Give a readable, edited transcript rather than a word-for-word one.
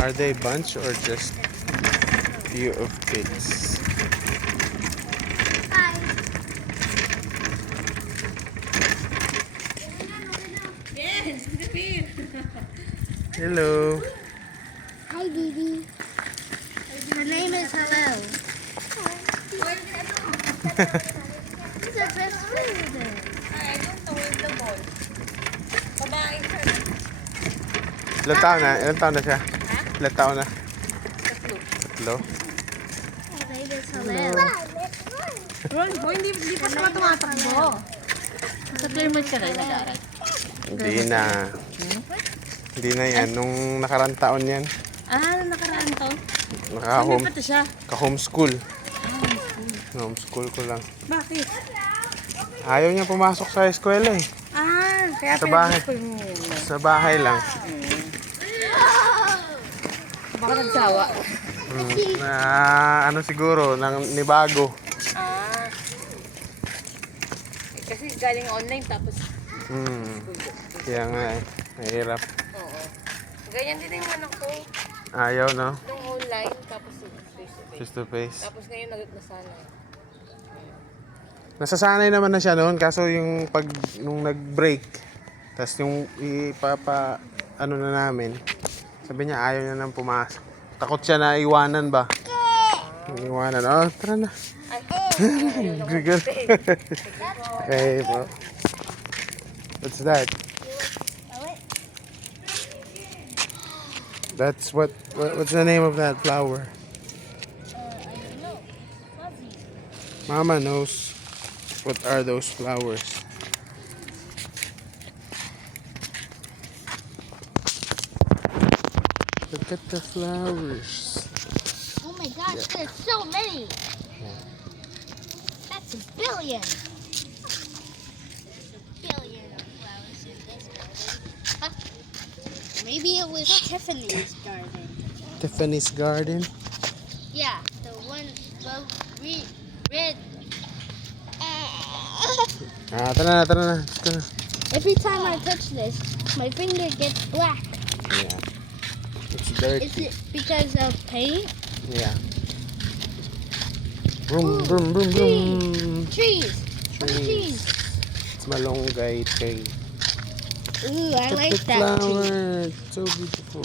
Are they bunch or just few of kids? Hi. Yes, disappear. Hello. Hi, Didi. Her name is Hello. He's our best friend. Ay, I don't know where's the ball. Babae siya. Ilan taon na? Ilan taon na siya? Ha? Ilan taon na? Tatlo. Hello? Her name is Hello. Ron, hindi pa siya tumatakbo. Sa 3 months ka na nag-aaral. Hindi na. Hindi na yan. Nung nakarang taon yan. Ah, nakaraan to? Naka-home, Pati siya. ka-homeschool. Homeschool ko lang. Bakit? Ayaw niya pumasok sa eskwela eh. Ah, kaya Sa bahay. pinag-school mo yun. Sa bahay lang. Baka nagsawa. Na ano siguro, nang nibago. Ah. Eh, kasi galing online tapos Kaya nga eh. Mahirap. oo. Ganyan din yung anak ko. Ayaw, no? Nung online tapos face to face. Face to face. Tapos ngayon nasanay. Nasasanay naman na siya noon. Kaso yung pag, nung nag-break, tapos yung ano na namin, sabi niya ayaw niya nang pumasok. Takot siya na iwanan ba? Iwanan. Oh, tara na. Ay, Gigil. Okay po. What's that? That's what's the name of that flower? Mama knows what are those flowers. Look at the flowers. Oh my gosh, there's so many. That's a billion. Billion of flowers in this garden. Huh? Maybe it was Tiffany's garden. Tiffany's garden. Yeah, the one, well, red. Tara na. Let's go na. Every time I touch this, my finger gets black. Yeah. It's dirty. Is it because of paint? Yeah. Boom, boom, boom, boom. Trees. Trees. It's malunggay tree. Ooh, I Look like at the that tree. flower. It's so beautiful.